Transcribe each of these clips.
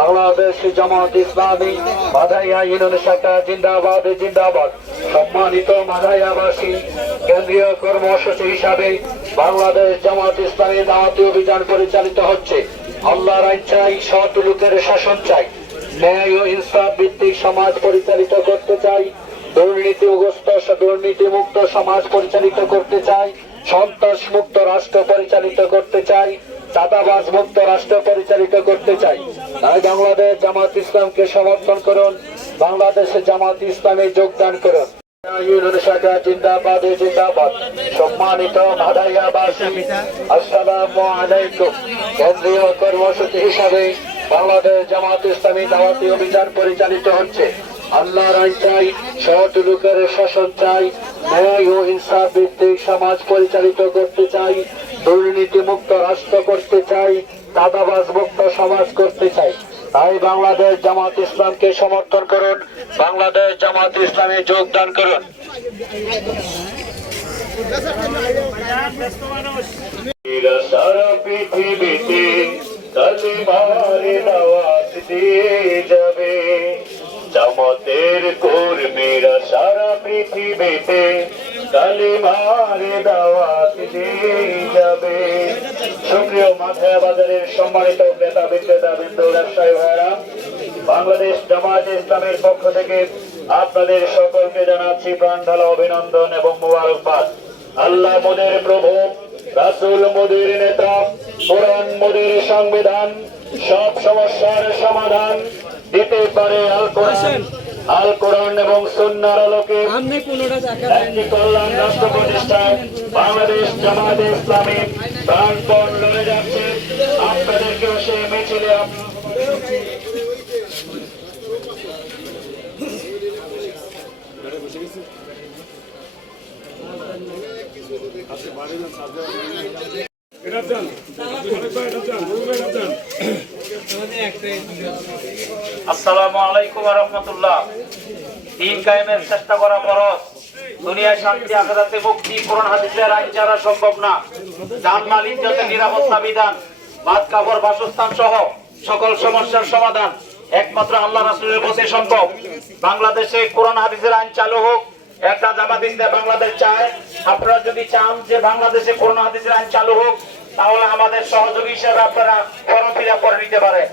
Bangladesh Jamaat Islami Madaiya union শাখা জিন্দাবাদ জিন্দাবাদ। সম্মানিত মাদাইয়াবাসী, কেন্দ্রীয় কর্মসূচি হিসাবে বাংলাদেশ জামাত ইসলামী দাওয়াতি অভিযান পরিচালিত হচ্ছে। আল্লাহর আইন চাই, সৎ লোকের শাসন চাই, ন্যায় ও ইনসাফ ভিত্তিক সমাজ পরিচালিত করতে চাই, দুর্নীতি মুক্ত সমাজ পরিচালিত করতে চাই, সন্ত্রাস মুক্ত রাষ্ট্র পরিচালিত করতে চাই, চাঁদাবাজ মুক্ত রাষ্ট্র পরিচালিত করতে চাই। তাই বাংলাদেশ জামাত ইসলামকে সমর্থন করুন, বাংলাদেশে জামাত ইসলামে যোগদান করুন। জিন্দাবাদ জিন্দাবাদ। সম্মানিত মাদাইয়াবাসী, আসসালামু আলাইকুম। কেন্দ্রীয় কর্মসূচি হিসাবে বাংলাদেশ জামাত ইসলামী দাওয়াতি অভিযান পরিচালিত হচ্ছে। আল্লাহর আইন চাই, সৎ লোকের শাসন চাই, ন্যায় ও ইনসাফ ভিত্তিক সমাজ পরিচালিত করতে চাই, দুর্নীতি মুক্ত রাষ্ট্র করতে চাই, চাঁদাবাজ মুক্ত সমাজ করতে চাই। তাই বাংলাদেশ জামাত ইসলামকে সমর্থন করুন, বাংলাদেশ জামাত ইসলামে যোগদান করুন। সারা পৃথিবীতে কালিমার দাওয়াত দিয়ে যাবে, জামাতের কর্মীরা সারা পৃথিবীতে কালিমার দাওয়াত দিয়ে যাবে। সুপ্রিয় মাথায়া বাজারের সম্মানিত ক্রেতা বিক্রেতা বিন্দু ব্যবসায়ী ভাইরা, বাংলাদেশ জামাত ইসলামের পক্ষ থেকে আপনাদের সকলকে জানাচ্ছি প্রাণ ঢালা অভিনন্দন এবং মোবারকবাদ। আল্লাহ মোদের প্রভু, রাসূল মোদের নেতা, কোরআন মোদের সংবিধান, সব সমস্যার সমাধান দিতে পারে আল কোরআন এবং সুন্নাহর আলোকে একটি কল্যাণ রাষ্ট্র প্রতিষ্ঠায় বাংলাদেশ জামাত ইসলামী প্রাণপণ লড়ে যাচ্ছে। আপনাদেরকেও সে মিছিলে আসসালামু আলাইকুম ওয়া রাহমাতুল্লাহ। দিন কায়েমের চেষ্টা করা ফরজ, দুনিয়ায় শান্তি আখিরাতে মুক্তি কোরআন হাদিসের আইন ছাড়া সম্ভব না। জানমাল ইজ্জতের নিরাপত্তা বিধান, ভাত কাপড় বাসস্থান সহ সকল সমস্যার সমাধান একমাত্র আল্লাহ রাসূলের পথে সম্ভব। বাংলাদেশে কোরআন হাদিসের আইন চালু হোক, একটা জামাত ইসলামী বাংলাদেশ চায়। আপনারা যদি চান যে বাংলাদেশে কোরআন হাদিসের আইন চালু হোক, তাহলে আমাদের সহযোগী হিসেবে আপনারা ফর্ম ফিল আপ করে নিতে পারেন।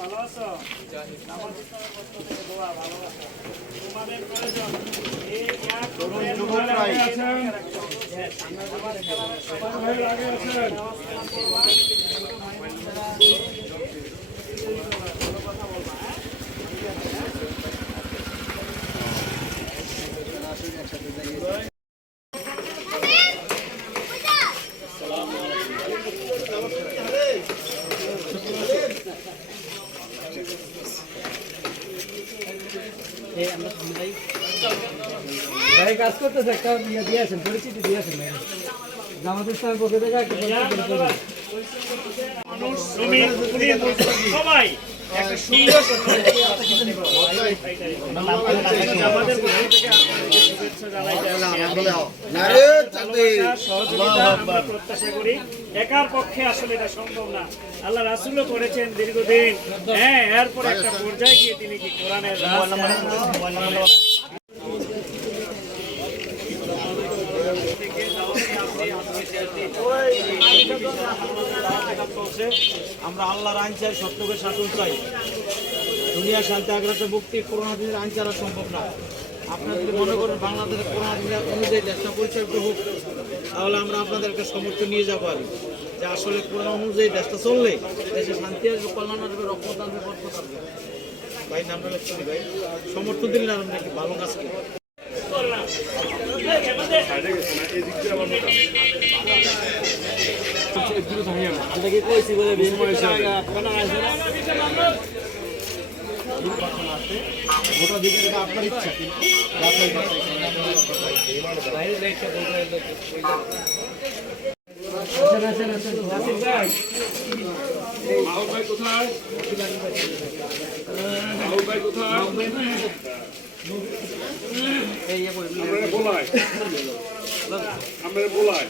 ভালো আছো? তোমাদের প্রয়োজন এই ভাই কাজ করতেছে, একটা ইয়ে দিয়েছেন, পরিচিতি দিয়েছেন জামাত ইসলামের পক্ষ থেকে একটা সবাই প্রত্যাশা করি। একার পক্ষে আসলে এটা সম্ভব না। আল্লাহ রাসূলও করেছেন দীর্ঘদিন। হ্যাঁ, এরপর একটা পর্যায়ে গিয়ে তিনি কি কোরআনের আমরা আল্লাহর আইন চাই, সত্যকে শাসন চাই, দুনিয়া শান্তি আখিরাতে মুক্তি কোরআন হাদিসের আইন ছাড়া সম্ভব না। আপনারা যদি মনে করেন বাংলাদেশের কোরআন হাদিস অনুযায়ী দেশটা পরিচালিত হোক, তাহলে আমরা আপনাদেরকে সমর্থন নিয়ে যাবো। আর যে আসলে কোরআন অনুযায়ী দেশটা চললে দেশে শান্তি আসবে, কল্যাণ আসবে, রক্ষা আসবে, বরকত আসবে। ভাই নামটা লিখছি ভাই, সমর্থন দিলেন আর নাকি ভালো কাজ কি একটু থাকি আমরা কইছি বলে নির্বাচন আছে, ভোটাধিকার আপনার ইচ্ছা, কিন্তু মাহবুব ভাই কোথায়? মাহবুব ভাই কোথায়? আমরা বলাই, আমরা বলাই।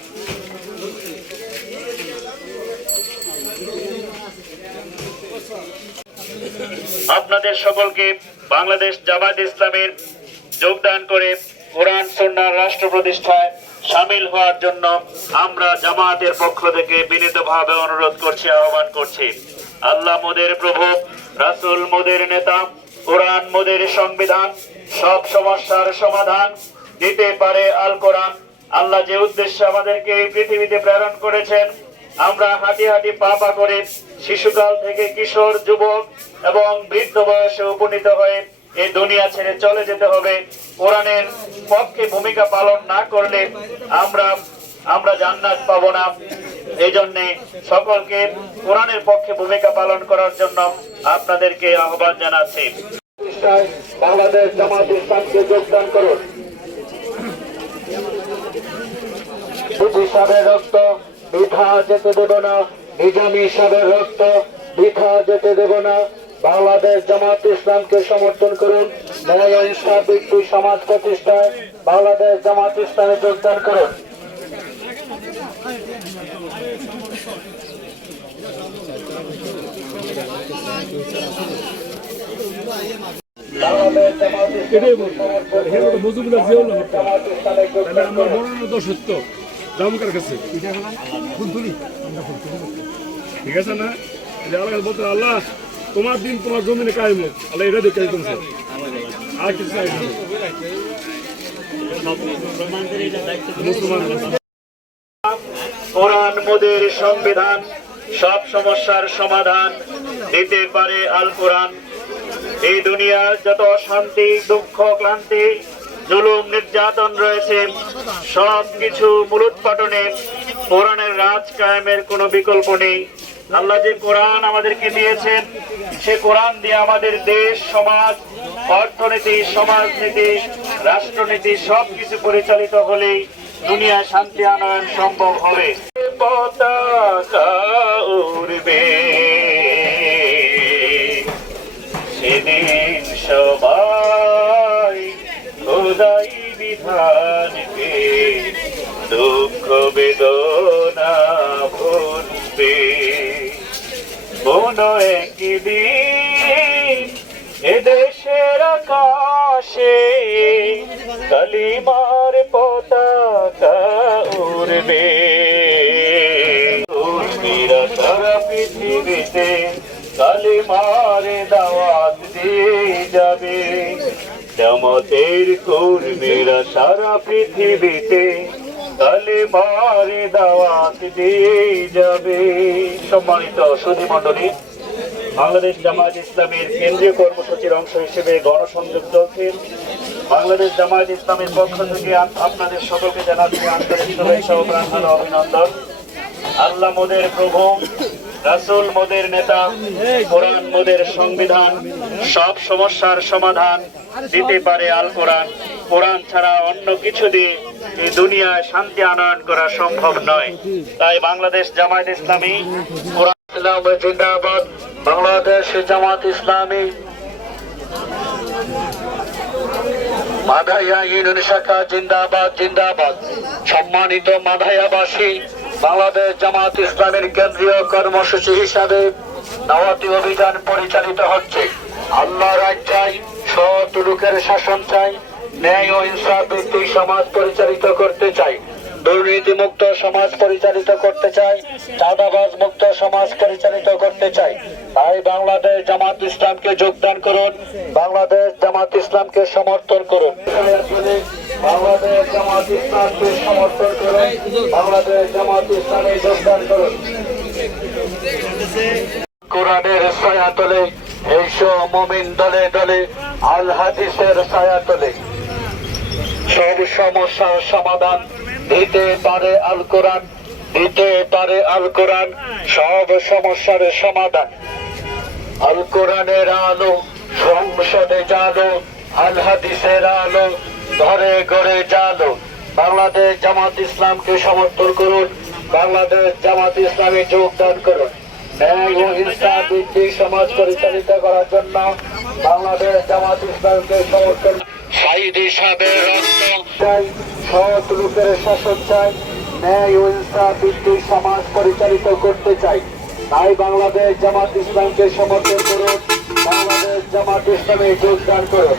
আপনাদের সকলকে বাংলাদেশ জামায়াত ইসলামের যোগদান করে কোরআন সুন্নাহ রাষ্ট্র প্রতিষ্ঠায় শামিল হওয়ার জন্য আমরা জামায়াতের পক্ষ থেকে বিনীতভাবে অনুরোধ করছি, আহ্বান করছি। আল্লাহ মোদের প্রভু, রাসূল মোদের নেতা, কোরআন মোদের সংবিধান, সব সমস্যার সমাধান দিতে পারে আল কোরআন। আল্লাহ যে উদ্দেশ্যে আমাদেরকে এই পৃথিবীতে প্রেরণ করেছেন, আমরা হাঁটি হাঁটি পা পা করে শিশুকাল থেকে কিশোর, যুবক এবং বৃদ্ধ বয়সে উপনীত হয়ে এই দুনিয়া ছেড়ে চলে যেতে হবে। কোরআনের পক্ষে ভূমিকা পালন না করলে আমরা জান্নাত পাবো না। এই জন্য সকলকে কোরআনের পক্ষে ভূমিকা পালন করার জন্য আপনাদেরকে আহ্বান জানাচ্ছি। বাংলাদেশ জামাত ইসলামকে যোগদান করুন। বুদ্ধি সাহেবের রক্ত বৃথা যেতে দেব না, নিজামী সাহেবের রক্ত বৃথা যেতে দেব না। বাংলাদেশ জামাত ইসলামকে সমর্থন করুন। ন্যায় ও ইনসাফ ভিত্তিক সমাজ প্রতিষ্ঠায় বাংলাদেশ জামাত ইসলামে যোগদান করুন। বাংলাদেশ জামাত আমার বর্ণনা তো সত্য জামকার কাছে, ঠিক আছে না? আল্লাহ বলতে, আল্লাহ তোমার দিন তোমার জমিনে কায়েম হোক, আল্লাহ এটা দেখে দিতেছে, আর কিছু চাই না। কোরআন মোদের সংবিধান, সব সমস্যার সমাধান দিতে পারে আল কোরআন। এই দুনিয়ার যত অশান্তি, দুঃখ, ক্লান্তি, জুলুম, নির্যাতন রয়েছে, সব কিছু মূলোৎপাটনে কোরআনের রাজ কায়েমের কোনো বিকল্প নেই। আল্লাহ যে কোরআন আমাদেরকে দিয়েছেন, সে কোরআন দিয়ে আমাদের দেশ, সমাজ, অর্থনীতি, সমাজনীতি, রাষ্ট্রনীতি সবকিছু পরিচালিত হলেই দুনিয়ায় শান্তি আনয়ন সম্ভব হবে। পতাকা উড়বে সেদিন সবাই খোদাই বিধানকে, দুঃখ বেদনা ভুলবে। কোনো একদিন এদেশের আকাশে কালিমার পতাকা উড়বে। উর্মিরা সারা পৃথিবীতে কালিমার দাওয়াত দিয়ে যাবে। জামাতের কর্মীরা সারা পৃথিবীতে কালিমার দাওয়াত দিয়ে যাবে। সম্মানিত সুধী মণ্ডলী, বাংলাদেশ জামায়াত ইসলামের কেন্দ্রীয় কর্মসূচির অংশ হিসেবে গণসংযোগ চলছে। বাংলাদেশ জামায়াত ইসলামের পক্ষ থেকে আপনাদের সকলকে জানাচ্ছি আন্তরিক শুভেচ্ছা ও প্রার্থনা অভিনন্দন। আল্লাহ মোদের প্রভু, রাসূল মোদের নেতা, কোরআন মোদের সংবিধান, সব সমস্যার সমাধান দিতে পারে আল কোরআন। কোরআন ছাড়া অন্য কিছু দিয়ে এই দুনিয়ায় শান্তি আনয়ন করা সম্ভব নয়। তাই বাংলাদেশ জামায়াত ইসলামী কোরআন জিন্দাবাদ, বাংলাদেশ জামাত ইসলামী মাধাইয়া ইউনিয়ন শাখা জিন্দাবাদ জিন্দাবাদ। সম্মানিত মাধাইয়াবাসী, বাংলাদেশ জামাত ইসলামের কেন্দ্রীয় কর্মসূচি হিসাবে দাওয়াতি অভিযান পরিচালিত হচ্ছে। আল্লাহ রাজ চাই, সৎ লোকের শাসন চাই, ন্যায় ও ইনসাফ ভিত্তিক সমাজ পরিচালিত করতে চাই, দুর্নীতি মুক্ত সমাজ পরিচালিত করতে চাই, চাঁদাবাজ মুক্ত সমাজ পরিচালিত করতে চাই। তাই বাংলাদেশ জামাত ইসলামকে যোগদান করুন, বাংলাদেশ জামাত ইসলামকে সমর্থন করুন। বাংলাদেশ জামাত ইসলামকে সমর্থন করুন, বাংলাদেশ জামাত ইসলামে যোগদান করুন। কোরআনের ছায়া তলে এইসো মুমিন দলে দলে, আল হাদিসের ছায়া তলে সব সমস্যার সমাধান দিতে পারে আল কোরআন, দিতে পারে আল কোরআন সব সমস্যার সমাধান। আল কোরআনের আলো পথে চালো, আল হাদিসের আলো, ঘরে ঘরে চালো। বাংলাদেশ জামাত ইসলামকে সমর্থন করুন, বাংলাদেশ জামাত ইসলামে যোগদান করুন। ন্যায় ও ইনসাফ ভিত্তিক সমাজ পরিচালিত করার জন্য বাংলাদেশ জামাত ইসলামকে সমর্থন। সাইদি সাহেবের রক্ত চাই, সৎ লোকের শাসন চাই, ন্যায় ও ইনসাফ ভিত্তিক সমাজ পরিচালিত করতে চাই। তাই বাংলাদেশ জামাত ইসলামকে সমর্থন করুন, বাংলাদেশ জামাত ইসলামে যোগদান করুন।